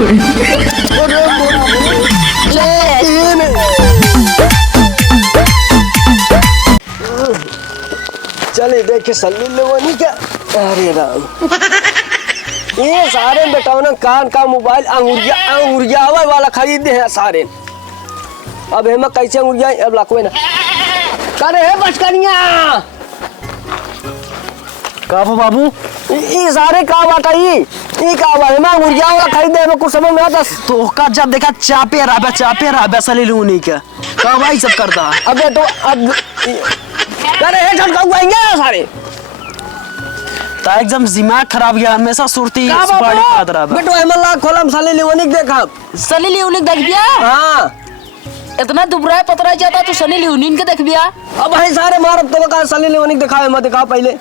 चले देखे सल्ली लेवनी क्या। अरे राम, ये सारे बेटाओ ना कान का मोबाइल अंगुरिया वाला खरीदे हैं सारे। अब हेमा कैसे अंगुरिया अब लाखों ना करे है बचकनिया का बाबू ये सारे का बाटा ये का बा हेमा अंगुरिया वाला खरीदे में कुछ समझ में आता। तो का जब देखा चापे राबे सली लूनी का भाई सब करता। अबे तो अब करे है झटकाऊंगा सारे ता एकदम दिमाग खराब गया हमेशा सुरती सुपारी खात रहा। बेटो हेमला खोलम साले लियोनिक देखा सनी लियोनिक देख बिया। हां इतना दुबरा पतरा जाता तो सनी लियोनिक के देख बिया। अब है सारे मारब तो का सनी लियोनिक दिखावे मत दिखा पहले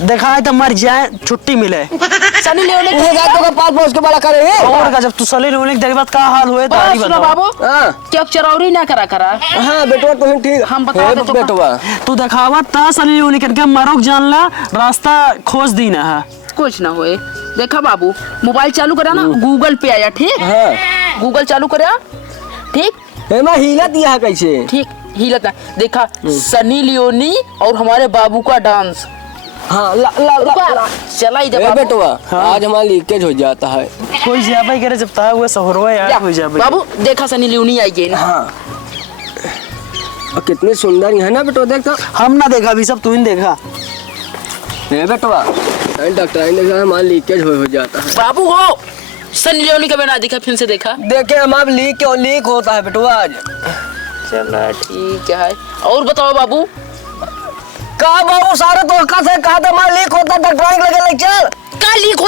दिखाए तो मर जाए छुट्टी मिले। सनी लियोनिक ये गाय तो का पास पहुंच के बड़ा करे है और का जब तू सली लियोनिक देख बात का हाल हुए तारी सुनो बता बाबू। हां क्या चरौरी ना करा। हां बेटो तुम ठीक हम बता दे तो बेटवा तू दिखावा ता सली लियोनिक के मरोक जान ला रास्ता खोज दी ना है कुछ ना होए। देखा बाबू मोबाइल चालू करा ना गूगल पे आया ठीक। हां गूगल चालू करा ठीक। हेमा हिला दिया कैसे ठीक हिलत ना देखा सनी लियोनी और हमारे बाबू का डांस। हां ला चला ही ए बेटवा आज हमारा लीकेज हो जाता है। कोई ज्यादा करे जब ता हुए सहरवा यार हो जाए बाबू देखा सनी लियोनी आई गई। हां और कितनी सुंदर है ना बेटो देख तो हम ना देखा भी सब तू ही देखा। ए बेटवा डॉक्टर ने कहा हमारा लीकेज हो जाता है। बाबू हो सनी लियोनी का बना देखा फिर से देखा देखे हम अब लीक होता है बेटवा आज। चला ठीक है। और बताओ बाबू का बाबू सारे तो का से कहा था हमारा लीक होता डॉक्टर लगे ले चल का लीक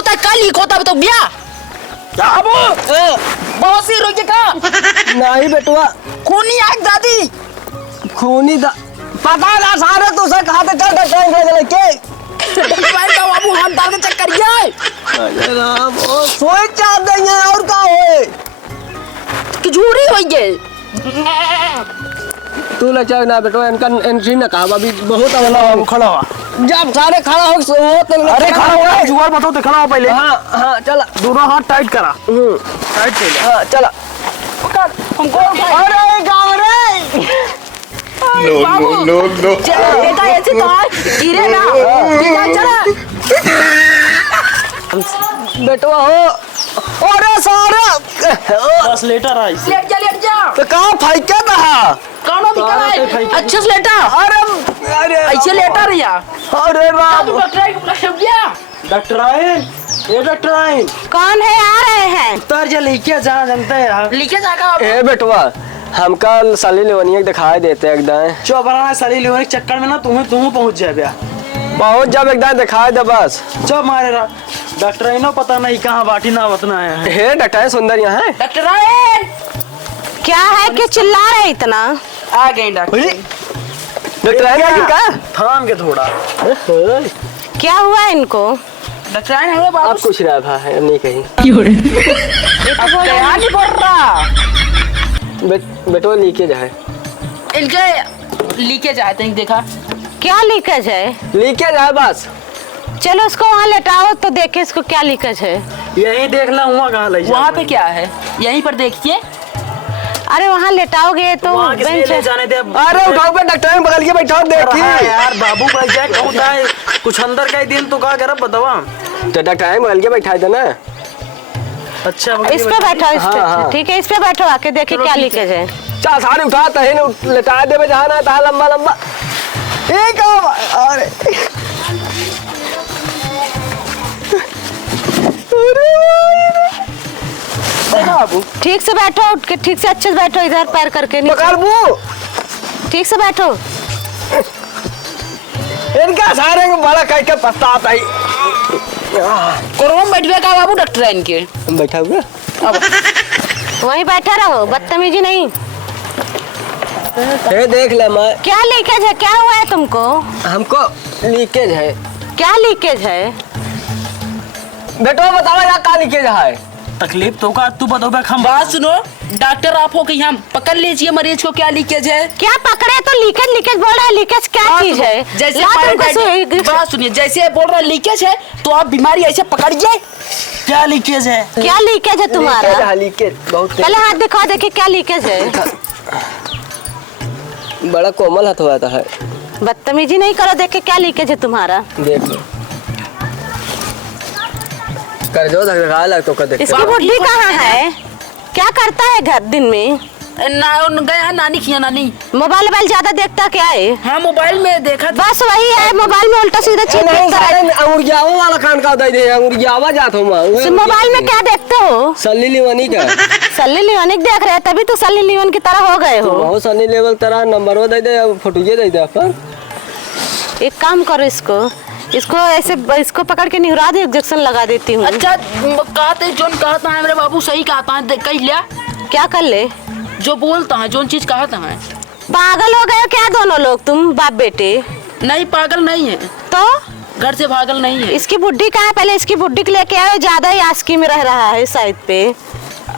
होता बताओ बिया बाबू बहुत सी रोके का नहीं बेटवा खूनी आग दादी खूनी दा पता ना सारे तो से कहा था चल डॉक्टर लगे ले के भाई का बाबू हम दाद चक्कर जाए। अरे राम ओ सोई चाह देंगे और का होए कि झूरी होई गई। तू ले चल ना बेटवा इनका एंट्री ना कहा अभी बहुत अवला खड़ा हुआ जब सारे खड़ा हो तो अरे खड़ा हुआ जुगाड़ बताओ तो खड़ा हो पहले। हां चला दोनों हाथ टाइट करा टाइट कर हां चला हमको अरे गाँव रे नो बेटा ऐसे तो गिरे ना चला बेटवा हो अरे सारा बस लेटर आई लेट जा तो कहां फाइका था कौन भी करा अच्छे से लेटा। अरे ऐसे लेटा रहिया। अरे राम तू डॉक्टर को लग गया। डॉक्टर आए ये डॉक्टर आए कौन है आ रहे हैं उतर जा लेके जहाँ जानते हैं यार लिखे जागा ए बेटवा हम कल साली लेवनिया दिखाई देते एकदम चौबराना साली लेवनी चक्कर में ना तुम्हें पहुंच जाए भैया बहुत जब एकदम दिखाई दे बस चौ मारे रहा डॉक्टर इनो पता नहीं कहाँ बाटी ना बतना है। हे डॉक्टर सुंदर यहाँ है डॉक्टर आए क्या है कि चिल्ला रहे इतना आ गए डॉक्टर। डॉक्टर है क्या थाम के थोड़ा क्या हुआ इनको डॉक्टर आए हैं बाबू आप कुछ रहा है नहीं कहीं क्या नहीं पड़ रहा बेटो लीकेज है इनके लीकेज आए थे देखा क्या लीकेज है लीकेज है बस चलो उसको वहाँ लेटाओ तो देखे इसको क्या लीकेज है। यही देख ला हुआ कहाँ ले वहाँ पे क्या है यहीं पर देखिए। अरे वहाँ लेटाओगे तो वहाँ किसी बेंच ले जाने दे अरे उठाओ पे डॉक्टर में बगल के बैठाओ देखिए यार बाबू का जैक होता है कुछ अंदर का ही दिन तो कहा कर बतावा तो डॉक्टर में बगल के बैठा दे ना। अच्छा इस पे बैठो इस पे हाँ। ठीक है इस पे बैठो आके देखिए क्या लीकेज है। चल सारे उठाता है ना लेटा दे जहाँ ना था लंबा लंबा एक अरे देखा बाबू ठीक से बैठो उठ के ठीक से अच्छे से बैठो इधर पैर करके पकड़बू ठीक से बैठो। इनका सारे को बड़ा कह के पछताता है कोरोना बैठ गया का बाबू डॉक्टर इनके बैठा हुआ वहीं बैठा रहो बदतमीजी नहीं। ये देख ले मैं क्या लीकेज है क्या हुआ है तुमको हमको लीकेज है क्या लीकेज है बेटो बताओ यार का लीकेज है तकलीफ तो का तू बतो बे हम बात सुनो, डॉक्टर आप हो कि हम पकड़ लीजिए मरीज को क्या लीकेज है। क्या पकड़े तो लीकेज लीकेज बोल रहा है, लीकेज क्या चीज है? जैसे ला तुमको सुई- बात सुनिए, जैसे बोल रहा लीकेज है तो आप बीमारी ऐसे पकड़िए। क्या लीकेज है? क्या लीकेज है तुम्हारा? लीकेज बहुत पहले हाथ दिखा देखिए क्या लीकेज है। बड़ा कोमल हाथ हुआ है। बदतमीजी नहीं करो, देखे क्या लीकेज है तुम्हारा। देखो कर जो लग तो कर देख। इसकी बुढ़ी कहाँ है? क्या करता है घर दिन में? गया नानी की नानी। मोबाइल ज्यादा देखता क्या है? हाँ मोबाइल में देखा था। बस वही है, मोबाइल में उल्टा सीधा चीज नहीं देखता है। सारे अंगुरियावा वाला कान का दे दे, अंगुरियावा जात हो मां। मोबाइल में क्या देखते हो? सल्ली लीवानी का सल्ली लियोन देख रहे हैं, तभी तो सल्ली लियोन की तरह हो गए हो। बहुत सनी लेवल तेरा नंबर दे दे, फोटो दे दे पर। एक काम करो, इसको ऐसे इसको पकड़ के निहुरा दे, इंजेक्शन लगा देती हूँ। अच्छा कहते जोन कहता है मेरे बाबू सही कहता है, कह लिया क्या कर ले? जो बोलता है जोन चीज कहता है। पागल हो गए हो क्या दोनों लोग तुम, बाप बेटे? नहीं पागल नहीं है, तो घर से पागल नहीं है। इसकी बुड्ढी कहाँ है? पहले इसकी बुड्ढी को लेके आओ, ज्यादा ही आस्की में रह रहा है साइड पे।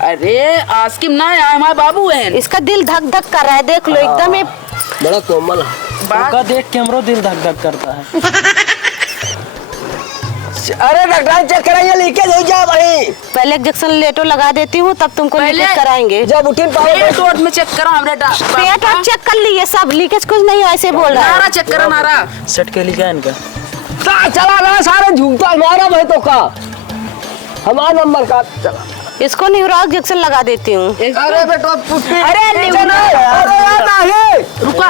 अरे आस्किम ना है, हमारे बाबू है। इसका दिल धक धक कर रहा है, देख लो एकदम। ये बड़ा कोमल है। का देख के हमरो दिल धक धक करता है। अरे डॉक्टर चेक कराइए, लीकेज हो जाए भाई। पहले इंजेक्शन लेटो लगा देती हूँ, तब तुमको पहले- लीकेज कराएंगे। जब उठिन पेट वोट में चेक करा हमरे पेट और चेक कर लिए सब, लीकेज कुछ नहीं ऐसे बोल रहा नारा है। चेक करा नारा। सेट के लिखा है इनका। चला रहा सारे झूठा मारा भाई तो का हमारा नंबर का चला। इसको निहुरा इंजेक्शन लगा देती हूँ। अरे बेटा पुष्पी, अरे चला, अरे यार नहीं रुका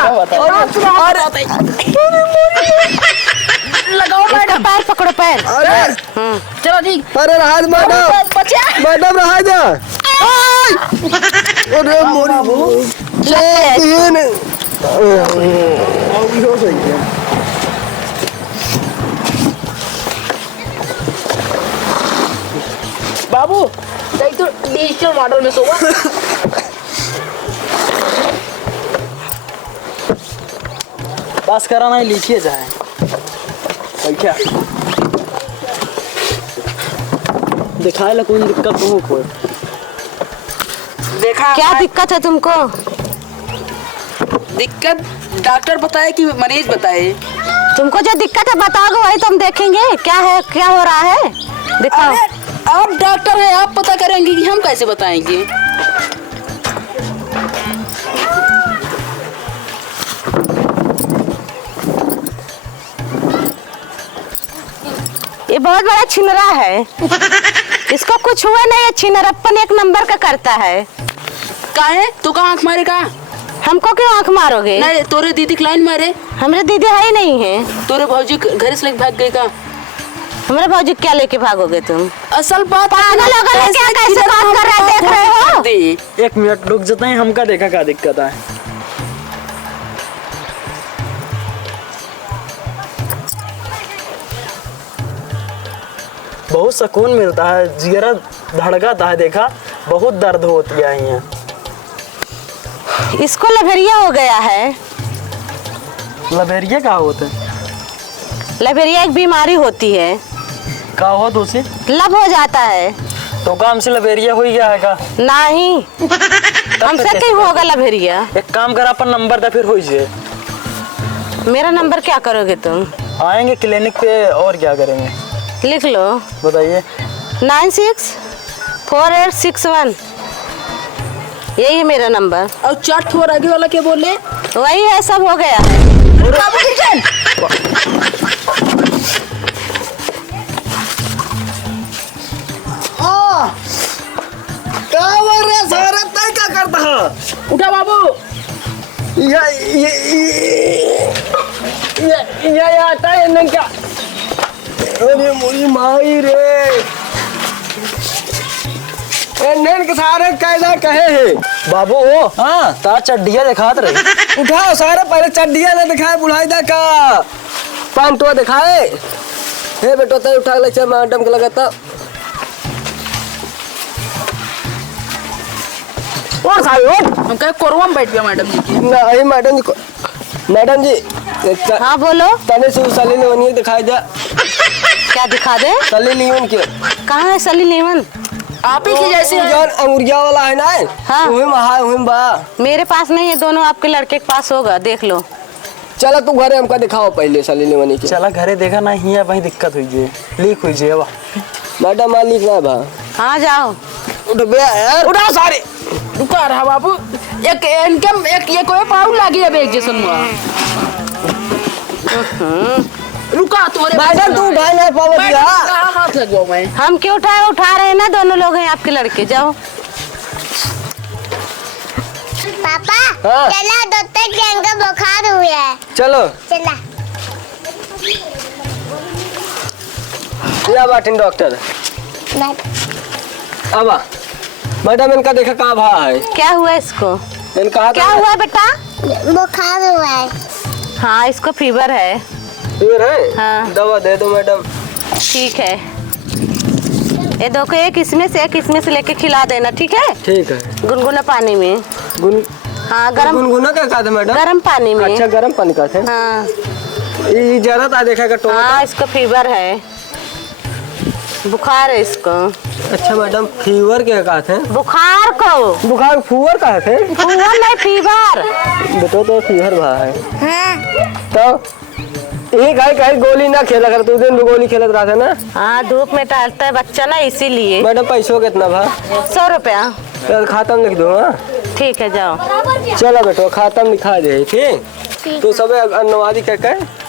लगाओ इसका मैडम। पैर पकड़ो, पैर। अरे चलो ठीक। अरे राहत मैडम, बचा मैडम रहा जा। अरे मोरी तीन हो सही है। बाबू नहीं तो डिजिटल मॉडल में सोवा। बस कराना ही लीकेज है। क्या दिखाए ला कोई दिक्कत हो कोई? देखा क्या दिक्कत है तुमको? दिक्कत डॉक्टर बताए कि मरीज बताए? तुमको जो दिक्कत है बताओगे वही तो हम देखेंगे क्या है, क्या हो रहा है, दिखाओ। अरे, आप डॉक्टर हैं, आप पता करेंगे कि हम कैसे बताएंगे? ये बहुत बड़ा छिनरा है। इसको कुछ हुआ नहीं है, छिनरप्पन एक नंबर का करता है। काहे तू कहाँ आँख मारे का? हमको क्यों आंख मारोगे? नहीं तोरे दीदी की लाइन मारे। हमारे दीदी है ही नहीं है। तोरे भौजी घर से लेके भाग गई का? हमारे भाजी क्या लेके भागोगे तुम? असल बात पागल हो गए हो क्या? कैसे बात कर रहे हैं, देख रहे हो? दे। 1 मिनट रुक जाते हैं, हमका देखा क्या दिक्कत है। बहुत सुकून मिलता है, जिगरा धड़कता है, देखा बहुत दर्द होती है यहाँ। इसको लभेरिया हो गया है। लबेरिया का होता है? लभेरिया एक बीमारी होती है, का हो दूसरी? लब हो जाता है। तो काम से लबेरिया हो गया है का? नहीं हमसे क्यों होगा लभेरिया? एक काम कर, अपन नंबर दे फिर हो जाए। मेरा नंबर क्या करोगे तुम? आएंगे क्लिनिक पे और क्या करेंगे? लिख लो, बताइए। 964861, यही है मेरा नंबर। और चार ठोर आगे वाला क्या बोले? वही है, सब हो गया है। सारा तय क्या करता है? उठा बाबू। ये आता है ना क्या? अरे मुझे माई रे, नैन के सारे कैसा कहे है बाबू ओ हाँ तार चड्डिया दिखात रही। उठाओ सारे, पहले चड्डिया ने दिखाए, बुढ़ाई दा का पैंटवा दिखाए। हे बेटो तय उठा ले, चल मैडम के लगाता। और सारे और हम कहे कोरवा में बैठ गया मैडम जी की। नहीं मैडम जी को, मैडम जी हाँ बोलो। तने से सली ने वनी दिखाई दे। क्या दिखा दे? सली लियोन के कहाँ है सली लीवन? आप ही की जैसे है। जौन अंगुरिया वाला है ना हाँ। वही बा। मेरे पास नहीं है, दोनों आपके लड़के के पास होगा, देख लो। चला तू घरे हमका दिखाओ पहले साली लेवनी के। चला घरे देखा ना ही वही दिक्कत हुई जे लीक हुई जे अब मैडम मालिक ना बा। हाँ जाओ। उठ बे यार। उठा सारे रुका रहा बाबू। एक इनके एक ये कोई पाऊ लगी है एक जैसन हुआ। रुका तुम्हारे मैडम तू उठा ना पावत मैडम, या। कहाँ हाथ लगवाऊं मैं? हम क्यों उठा रहे हैं ना, दोनों लोग हैं आपके लड़के, जाओ। पापा हाँ। चला डॉक्टर के अंकल बुखार हुआ है। चलो चला। या बाटिन डॉक्टर। अब मैडम इनका देखा कहाँ भा है। क्या हुआ इसको? इनका क्या हुआ बेटा? बुखार हुआ है। हाँ, इसको फीवर है। फिर है। हाँ। दवा दे दो मैडम। ठीक है, ये दो को एक इसमें से लेके खिला देना, ठीक है? ठीक है। गुनगुना पानी में। हाँ, गरम गुनगुना क्या कहते मैडम? गरम पानी में। अच्छा गरम पानी कहते हैं। हाँ ये जरा ता देखा का टोटा। हाँ, इसको फीवर है, बुखार है इसको। अच्छा मैडम फीवर क्या कहते हैं? बुखार को। बुखार फुवर कहते हैं। फीवर नहीं, फीवर। बेटो तो फीवर भा है। हाँ। तो ये कहीं गोली ना खेला कर, तू दिन गोली खेलत रहा था ना। हाँ, धूप में टहलता है बच्चा ना, इसीलिए। मैडम पैसों कितना भा? 100 रुपया। तो खाता में लिख दो। हाँ ठीक है, जाओ। चलो बेटो खाता में लिखा दे। ठीक तो सब अन्नवादी क्या कहे